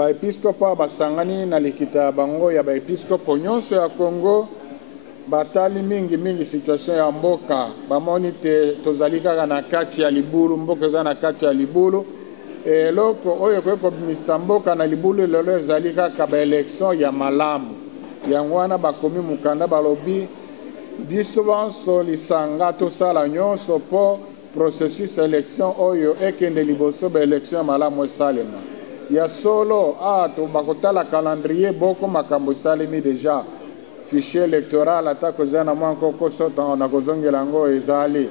ba episkopo basangani na likita bango ya ba episkopo nyonso ya Congo batali mingi situation ya mboka bamoni te tozali kaka na kati ya libulu mboka eza na kati ya libulu eloko oyo kokobimisa mboka na libulu lelo ezali kaka ba election ya malamu yango wana bakomi mukanda balobi biso banso lisanga tosala nyonso po processus election oyo ekende liboso ba election malamu esalema ya solo to bakotala calendrier boko makambo esalemi deja fichier électoral atako zana mwanko kosota na kozongela ngo ezali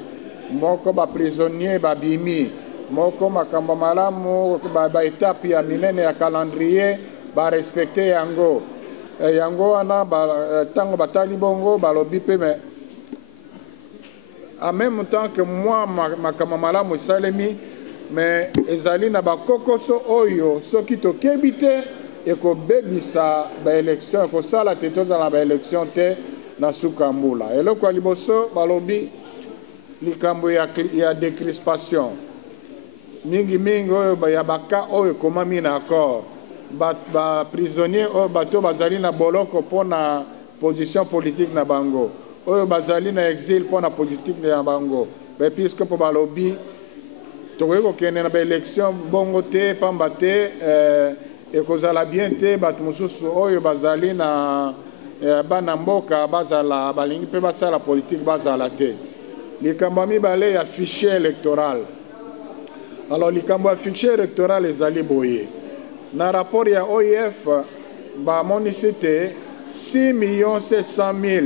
moko ba prisonnier babimi moko makambo malamu ba étape ya minene ya calendrier ba respecter yango yango wana tango batali bongo balobi pe mais en même temps que moi makambo malamu esalemi mais ezali na bakokoso oyo soki tokebi te ekobebisa baélection ekosala te tozala baélection te na suka mbula eloko ya liboso balobi likambo ya décrispation mingi oyo ya baka oyo ekomami na accord baprisonnier oyo bato bazali na boloko mpo na position politique na bango oyo bazali na exil mpo na politique na bango baepiskopo balobi tokoki kokende na baélection bongo te pamba te ekozala bien te bato mosusu oyo bazali na bana mboka bazala balingi mpe basala politique bazala te likambo ya mibale ya fichier électoral alors likambo ya fichier électoral ezali boye na rapport ya OIF bamonisi te 6,700,000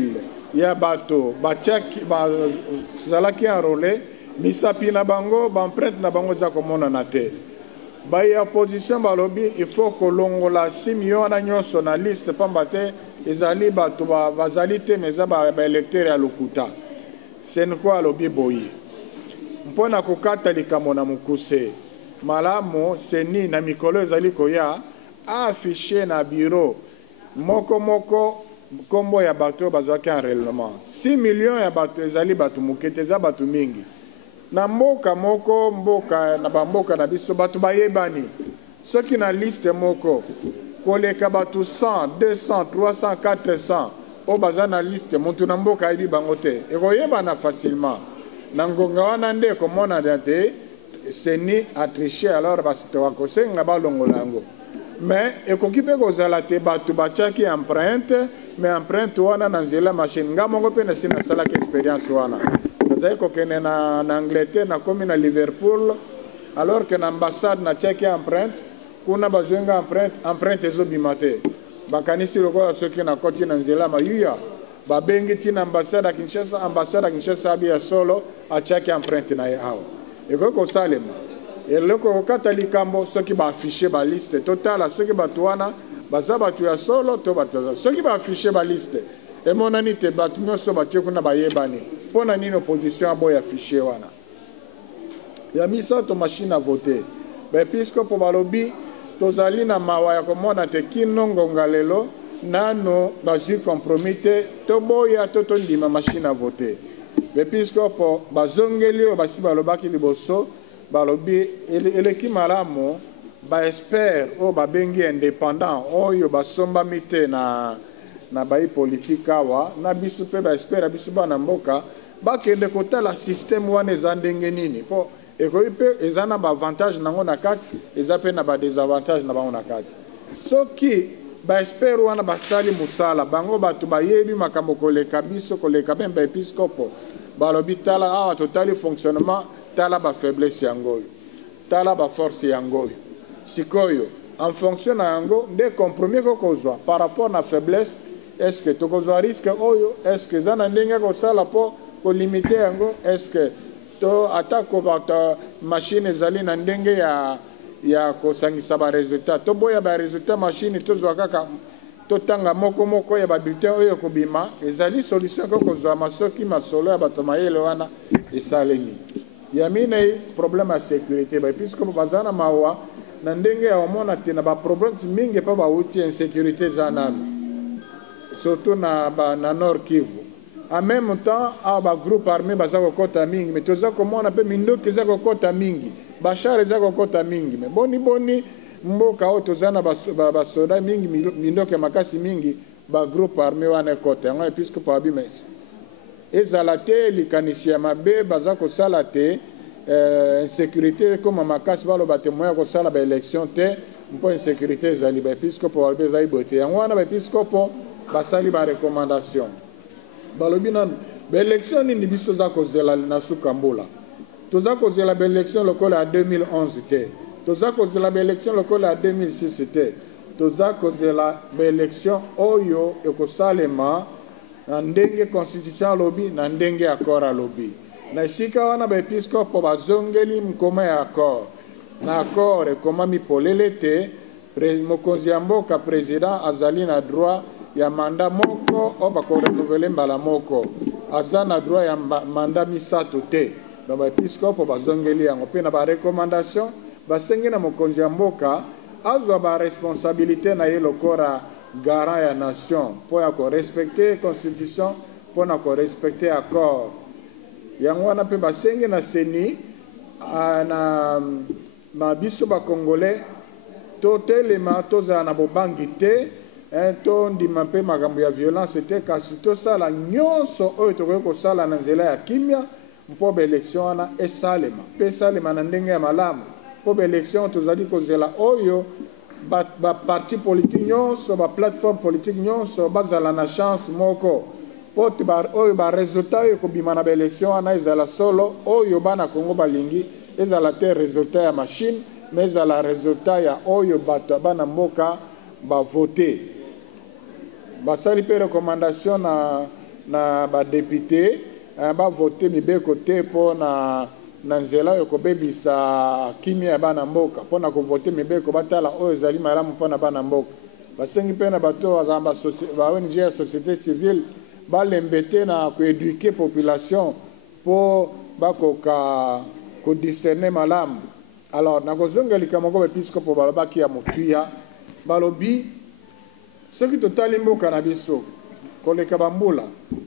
ya bato bazalaki enrôlé misapi na bango baempreinte na bango eza komonana te baya opposition balobi il faut kolongola 6 millions wana nyonso na liste pamba te ezali bato bazali te mais eza baélecteur ya lokuta senko alobi boye mpo na kokata likambo na mokuse malamu seni na mikolo ezali koya affiche na bureau moko kombo ya bato bazwaki enrôlement 6 millions ya bato ezali bato moke te eza bato mingi na mboka moko na bamboka na biso bato bayebani soki na liste moko koleka bato 100 200 300 400 o baza na liste mutu na mboka ayebi bango te ekoyebana facilement na ngonga wana nde ekomona te seni atriche alors bakosenga balongola yango mais ekoki mpe kozala te bato batiaki empreinte mais empreinte wana na nzela machine nga moko mpe nasi nasalaki expérience wana nazali kokende na Angleterre nakomi na Liverpool alors que na ambassade natiaki empreinte kuna bazwenga empreinte ezobima te bakanisi lokola soki nakoti na nzela mayuya babengi ti na ambassade ya Kinshasa abi ya solo atiaki empreinte na ye awa ekoki kosalema eloko kokata likambo soki baaffiche baliste totala soki bato wana baza bato ya solo to bato soki baaffiche baliste emonani te bato nyonso batie kuna bayebani mpo na nini opposition aboya affiche wana ya misato machine a vote baepiskopo balobi tozali na mawa ya komona te kino ngonga lelo nano bazwi kompromis te toboya to tondima machine a vote baepiskopo bazongeli oyo basi balobaki liboso balobi eleki malamu baespere oyo babengi indépendant oyo basombami te na bayi politique awa na biso mpe baespere biso bana mboka bakende kotala système wana eza ndenge nini mpo ekoki mpe eza na baavantage nango na kati eza mpe na badesavantage na bango na kati soki baespere wana basali mosala bango bato bayebi makambo koleka biso koleka mpe baepiskopo balobi tala awa totali fonctionnement tala bafaiblesse yango oyo tala baforce yango oyo sikoyo en fonction na yango nde compromis kokozwa par rapport na faiblesse est-ce que tokozwa risque oyo est-ce que eza na ndenge kosala mpo kolimite yango est-ce que to atako bato machine ezali na ndenge ya kosangisa baresultat toboya baresultat machine tozwa kaka totanga moko ya babulletin oyo kobima ezali solution kokozwama soki masolo ya bato mayele wana esalemi ya minei problème ya sécurité puisque baza na mawa na ndenge ya omona te na baproblème mingi mpe bauti insécurité eza nano surtout na Nord Kivu En même temps, le groupe armé baza kokota mingi, mais toza komona pe mindoki za kokota mingi, bachar za kokota mingi, mais boni mboka o toza na basoda mingi mindoki makasi mingi, ba groupe armé wana kota yango puisque pa bimes. Ezala te likanisi ya mabe baza kosala te insécurité comme makasi baloba témoin kosala ba élection te mpo insécurité ezali ba épiscope ba ezali bote yango wana ba épiscope basali ba recommandation balobi nanu ba élection nini biso za kozela na suka mbola toza kozela ba élection lokola ya 2011 te toza kozela ba élection lokola ya 2006 te toza kozela ba élection oyo ekosalema na ndenge constitution alobi na ndenge accord alobi na esika wana ba épiscope bazongeli mkoma ya accord na accord ekomami polele te mokonzi ya mboka président azali na droit ya manda moko o bakorenouveler mbala moko aza na droit ya manda misato te na ba épiscope bazongeli yango mpe na ba recommandation basengi na mokonzi ya mboka azwa ba responsabilité na ye lokola garant ya nation mpo ya korespecte constitution mpo na korespecte accord yango wana mpe basengi na seni na biso bakongolais totelema tozala na bobangi te tondima mpe makambo ya violence te kasi tosala nyonso oyo tokoki kosala na nzela ya kimia mpo baélection wana esalema mpe esalema na ndenge ya malamu mpo baélection tozali kozela oyo baparti politique nyonso baplateforme politique nyonso bazala na chance moko mpo oyo baresultat oyo ekobima na baélection wana ezala solo oyo bana kongo balingi ezala te resultat ya machine mais ezala resultat ya oyo bato ya bana mboka bavote basali mpe recommandation na badepute bavote mibeko te mpo na nzela oyo kobebisa kimia ya bana mboka mpo na kovote mibeko batala oyo ezali malamu mpo na bana mboka basengi mpe na bato bazala ba ONG ya société civile balembe te na koeduke population mpo bakoka kodiscerne malamu alors nakozongelika moko baepiscope balobaki ya motuya balobi soki totali mboka na biso koleka bambula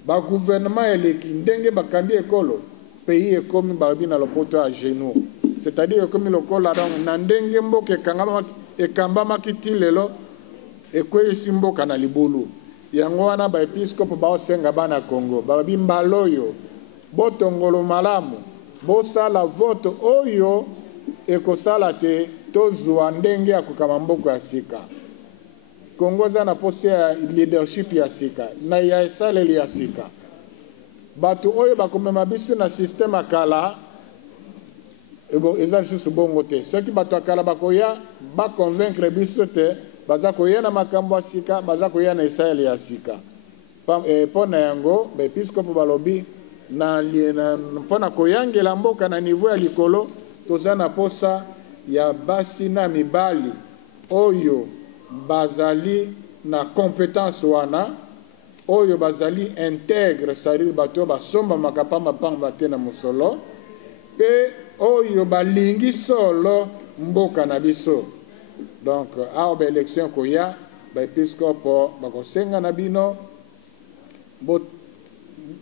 bagouvernement eleki ndenge bakambi ekolo pays ekomi balobi na lopoto ya genou c'est-à-dire ekomi lokola donc na ndenge mboka ekambamaki ti lelo ekweyisi mboka na libulu yango wana baepiscope baosenga bana Congo balobi mbala oyo botongolo malamu bosala vote oyo ekosala te tozwa ndenge ya kokama mboka ya sika Congo za na poste ya leadership ya sika na ya esaleli ya sika bato oyo bakomema biso na systeme akala eza lisusu bongo te soki bato akala bakoya baconvaincre biso te baza koya na makambo ya sika baza koya na esaleli ya sika mpo na yango baepiscope balobi mpo na koyangela mboka na niveau ya likolo toza na posa ya basi na mibali oyo bazali na compétence wana oyo bazali intègre c'est-à-dire bato basomba makapamba pamba te na mosolo pe oyo balingi solo mboka na biso donc awa baélection koya baepiscope bakosenga na bino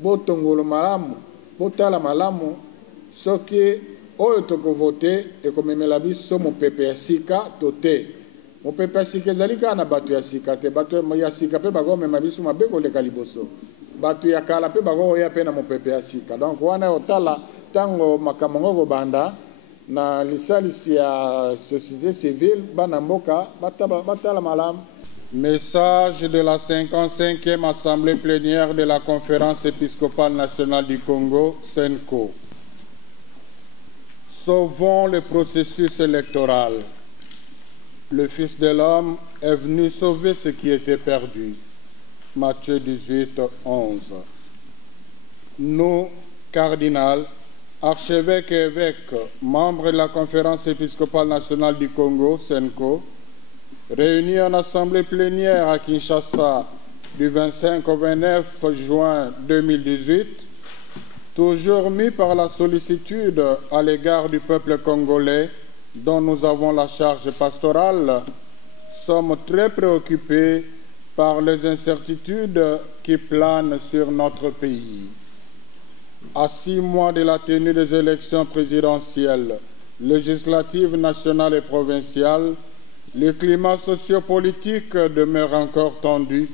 botongolo malamu botala malamu soki oyo tokovote ekomemela biso mopepe ya sika to te mopepe ya sika ezali kaka na bato ya sika te bato ya sika mpe bakomema biso mabe koleka liboso bato ya kala mpe bakokoya mpe na mopepe ya sika donc wana otala ntango makambo ngo kobanda na lisalisi ya société civile bana mboka batala malamu. Message de la 55e Assemblée plénière de la Conférence épiscopale nationale du Congo, CENCO. Sauvons le processus électoral. Le Fils de l'homme est venu sauver ce qui était perdu. Matthieu 18, 11. Nous, cardinals, archevêques et évêques, membres de la Conférence épiscopale nationale du Congo, CENCO, réunis en assemblée plénière à Kinshasa du 25 au 29 juin 2018, toujours mis par la sollicitude à l'égard du peuple congolais dont nous avons la charge pastorale, sommes très préoccupés par les incertitudes qui planent sur notre pays. À 6 mois de la tenue des élections présidentielles, législatives, nationales et provinciales, le climat sociopolitique demeure encore tendu,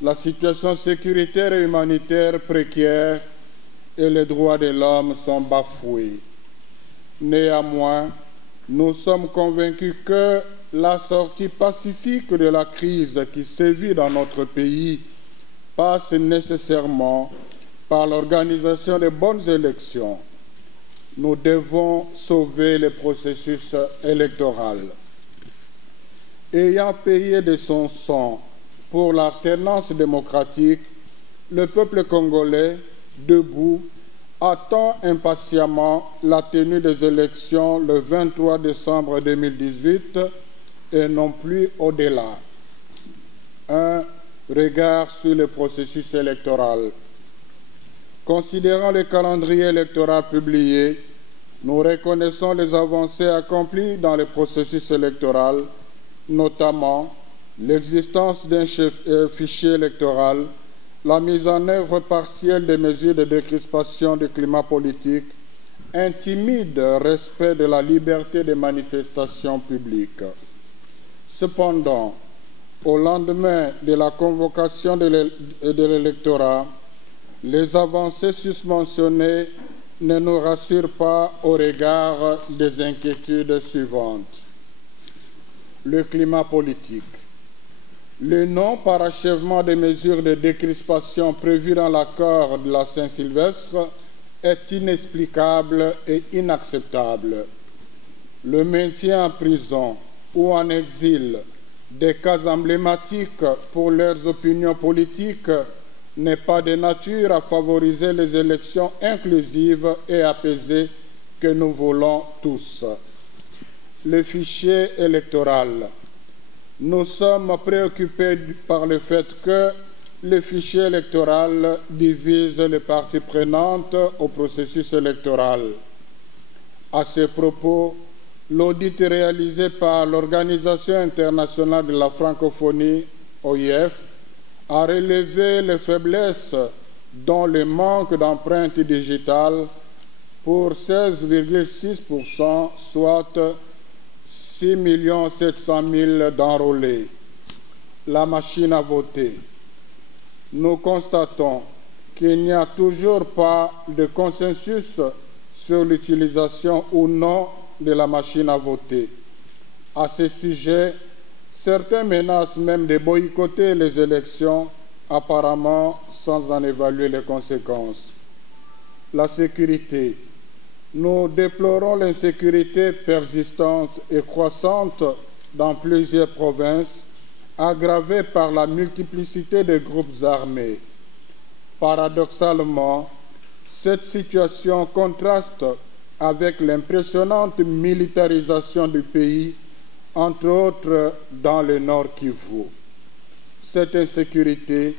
la situation sécuritaire et humanitaire précaire et les droits de l'homme sont bafoués. Néanmoins, nous sommes convaincus que la sortie pacifique de la crise qui sévit dans notre pays passe nécessairement par l'organisation de bonnes élections. Nous devons sauver le processus électoral. Ayant payé de son sang pour l'alternance démocratique, le peuple congolais, debout, attend impatiemment la tenue des élections le 23 décembre 2018 et non plus au-delà. Un regard sur le processus électoral. Considérant le calendrier électoral publié, nous reconnaissons les avancées accomplies dans le processus électoral, notamment l'existence d'un fichier électoral, la mise en œuvre partielle des mesures de décrispation du climat politique, un timide respect de la liberté de manifestation publique. Cependant, au lendemain de la convocation de l'électorat, les avancées susmentionnées ne nous rassurent pas au regard des inquiétudes suivantes. Le climat politique. Le non-parachèvement des mesures de décrispation prévues dans l'accord de la Saint-Sylvestre est inexplicable et inacceptable. Le maintien en prison ou en exil des cas emblématiques pour leurs opinions politiques n'est pas de nature à favoriser les élections inclusives et apaisées que nous voulons tous. Le fichier électoral. Nous sommes préoccupés par le fait que le fichier électoral divise les parties prenantes au processus électoral. À ce propos, l'audit réalisé par l'Organisation internationale de la francophonie, OIF, a relevé les faiblesses dont le manque d'empreintes digitales pour 16,6%, soit 6 700 000 d'enrôlés. La machine à voter. Nous constatons qu'il n'y a toujours pas de consensus sur l'utilisation ou non de la machine à voter. À ce sujet, certains menacent même de boycotter les élections, apparemment sans en évaluer les conséquences. La sécurité. Nous déplorons l'insécurité persistante et croissante dans plusieurs provinces, aggravée par la multiplicité de groupes armés. Paradoxalement, cette situation contraste avec l'impressionnante militarisation du pays, entre autres dans le Nord Kivu. Cette insécurité,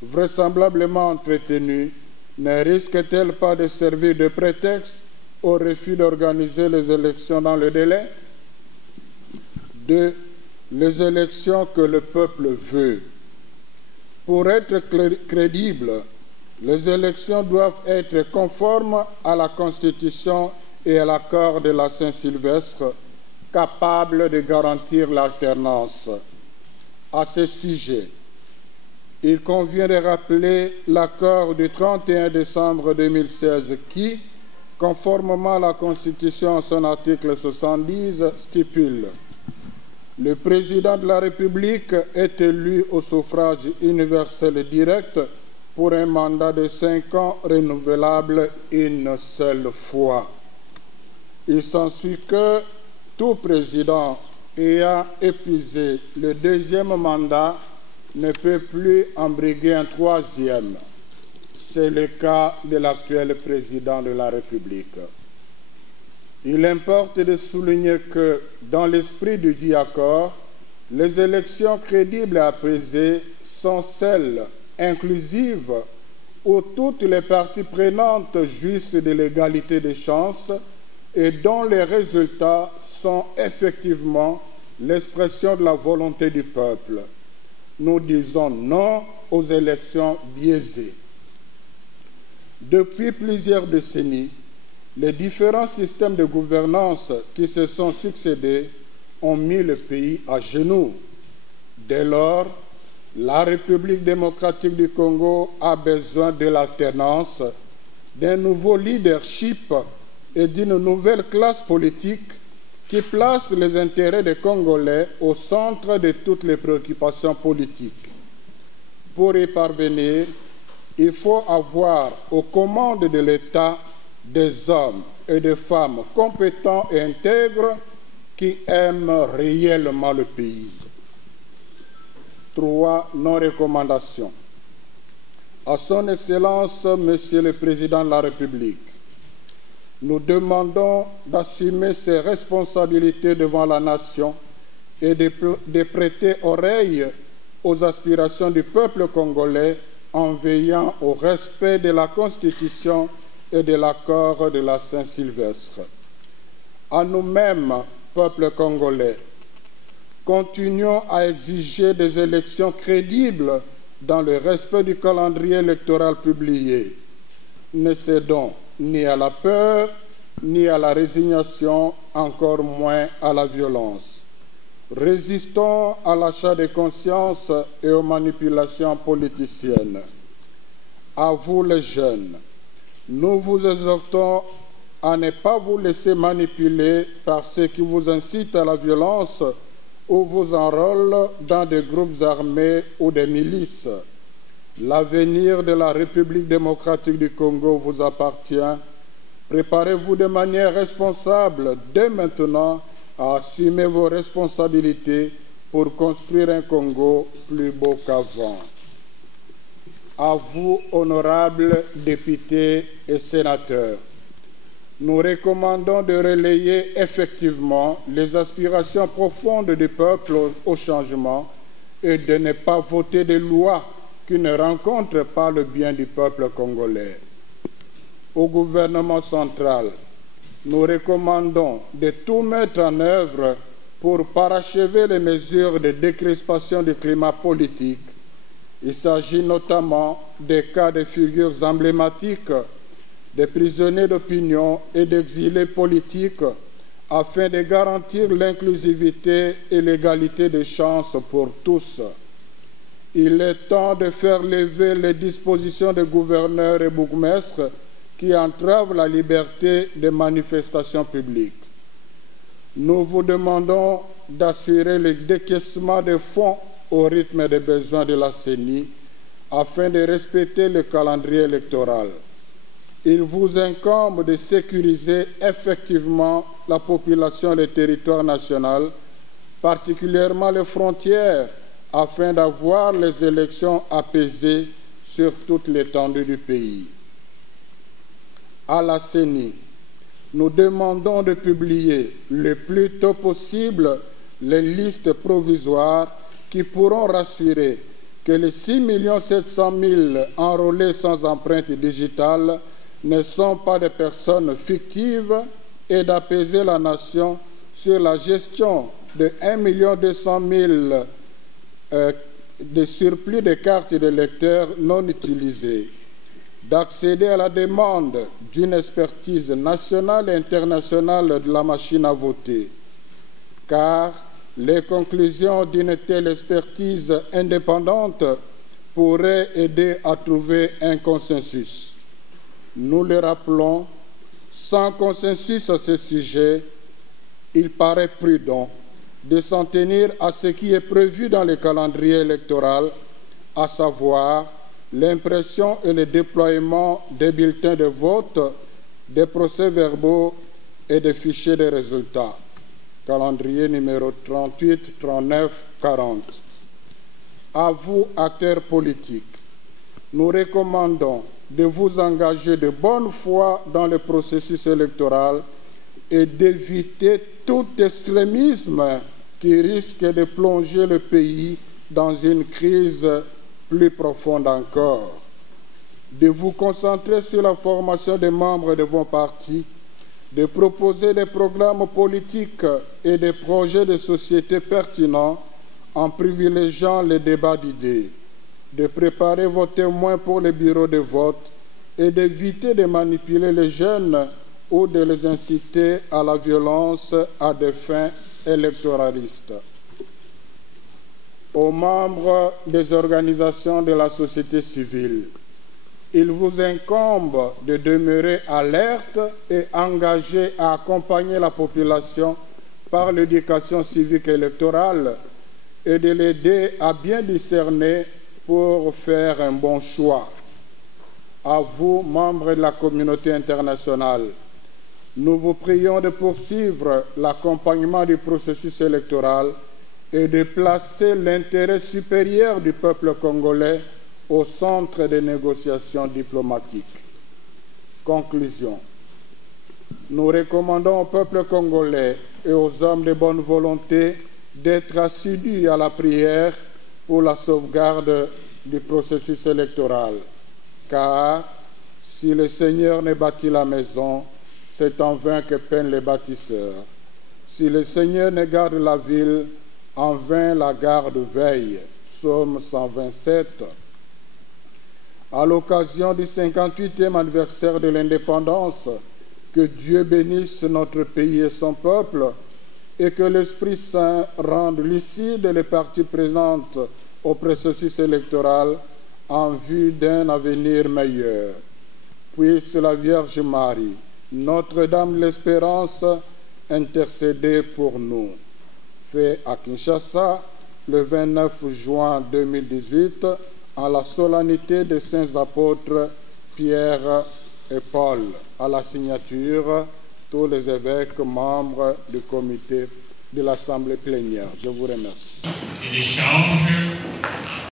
vraisemblablement entretenue, ne risque-t-elle pas de servir de prétexte au refus d'organiser les élections dans le délai? 2. Les élections que le peuple veut. Pour être crédibles, les élections doivent être conformes à la Constitution et à l'accord de la Saint-Sylvestre, capables de garantir l'alternance. À ce sujet, il convient de rappeler l'accord du 31 décembre 2016 qui, conformément à la Constitution en son article 70, stipule: le président de la République est élu au suffrage universel direct pour un mandat de 5 ans renouvelable une seule fois. Il s'ensuit que tout président ayant épuisé le 2e mandat ne peut plus en briguer un 3e. C'est le cas de l'actuel président de la République. Il importe de souligner que, dans l'esprit du dit accord, les élections crédibles et apaisées sont celles inclusives où toutes les parties prenantes jouissent de l'égalité des chances et dont les résultats sont effectivement l'expression de la volonté du peuple. nous disons non aux élections biaisées. Depuis plusieurs décennies, les différents systèmes de gouvernance qui se sont succédés ont mis le pays à genoux. Dès lors, la République démocratique du Congo a besoin de l'alternance, d'un nouveau leadership et d'une nouvelle classe politique qui place les intérêts des Congolais au centre de toutes les préoccupations politiques. Pour y parvenir, il faut avoir aux commandes de l'État des hommes et des femmes compétents et intègres qui aiment réellement le pays. 3. Non-recommandations. À son Excellence, Monsieur le Président de la République, nous demandons d'assumer ses responsabilités devant la nation et de prêter oreille aux aspirations du peuple congolais en veillant au respect de la Constitution et de l'accord de la Saint-Sylvestre. À nous-mêmes, peuple congolais, continuons à exiger des élections crédibles dans le respect du calendrier électoral publié. Ne cédons ni à la peur, ni à la résignation, encore moins à la violence. Résistons à l'achat de conscience et aux manipulations politiciennes. À vous les jeunes, nous vous exhortons à ne pas vous laisser manipuler par ceux qui vous incitent à la violence ou vous enrôlent dans des groupes armés ou des milices. L'avenir de la République démocratique du Congo vous appartient. Préparez-vous de manière responsable dès maintenant à assumer vos responsabilités pour construire un Congo plus beau qu'avant. À vous, honorables députés et sénateurs, nous recommandons de relayer effectivement les aspirations profondes du peuple au changement et de ne pas voter des lois qui ne rencontrent pas le bien du peuple congolais. Au gouvernement central, nous recommandons de tout mettre en œuvre pour parachever les mesures de décrispation du climat politique. Il s'agit notamment des cas de figures emblématiques des prisonniers d'opinion et d'exilés politiques afin de garantir l'inclusivité et l'égalité des chances pour tous. Il est temps de faire lever les dispositions des gouverneurs et bourgmestres qui entravent la liberté des manifestations publiques. Nous vous demandons d'assurer le décaissement des fonds au rythme des besoins de la CENI afin de respecter le calendrier électoral. Il vous incombe de sécuriser effectivement la population et le territoire national, particulièrement les frontières, afin d'avoir les élections apaisées sur toute l'étendue du pays. À la CENI, nous demandons de publier le plus tôt possible les listes provisoires qui pourront rassurer que les 6 700 000 enrôlés sans empreinte digitale ne sont pas des personnes fictives et d'apaiser la nation sur la gestion de 1 200 000 de surplus de cartes d'électeurs non utilisées, d'accéder à la demande d'une expertise nationale et internationale de la machine à voter, car les conclusions d'une telle expertise indépendante pourraient aider à trouver un consensus. Nous le rappelons, sans consensus à ce sujet, il paraît prudent de s'en tenir à ce qui est prévu dans le calendrier électoral, à savoir l'impression et le déploiement des bulletins de vote, des procès-verbaux et des fichiers de résultats. Calendrier numéro 38, 39, 40. À vous, acteurs politiques, nous recommandons de vous engager de bonne foi dans le processus électoral et d'éviter tout extrémisme qui risque de plonger le pays dans une crise plus profonde encore. De vous concentrer sur la formation des membres de vos partis, de proposer des programmes politiques et des projets de société pertinents en privilégiant les débats d'idées, de préparer vos témoins pour les bureaux de vote et d'éviter de manipuler les jeunes ou de les inciter à la violence à des fins électoralistes. Aux membres des organisations de la société civile, il vous incombe de demeurer alerte et engagés à accompagner la population par l'éducation civique électorale et de l'aider à bien discerner pour faire un bon choix. À vous, membres de la communauté internationale, nous vous prions de poursuivre l'accompagnement du processus électoral et de placer l'intérêt supérieur du peuple congolais au centre des négociations diplomatiques. Conclusion. Nous recommandons au peuple congolais et aux hommes de bonne volonté d'être assidus à la prière pour la sauvegarde du processus électoral, car si le Seigneur ne bâtit la maison, c'est en vain que peinent les bâtisseurs. Si le Seigneur ne garde la ville, en vain la garde veille. Psaume 127. À l'occasion du 58e anniversaire de l'indépendance, que Dieu bénisse notre pays et son peuple, et que l'Esprit Saint rende lucides les parties présentes au processus électoral en vue d'un avenir meilleur. Puisse la Vierge Marie, Notre-Dame de l'Espérance, intercéder pour nous. Fait à Kinshasa, le 29 juin 2018, à la solennité des saints apôtres Pierre et Paul. À la signature, tous les évêques membres du comité de l'Assemblée plénière. Je vous remercie. C'est l'échange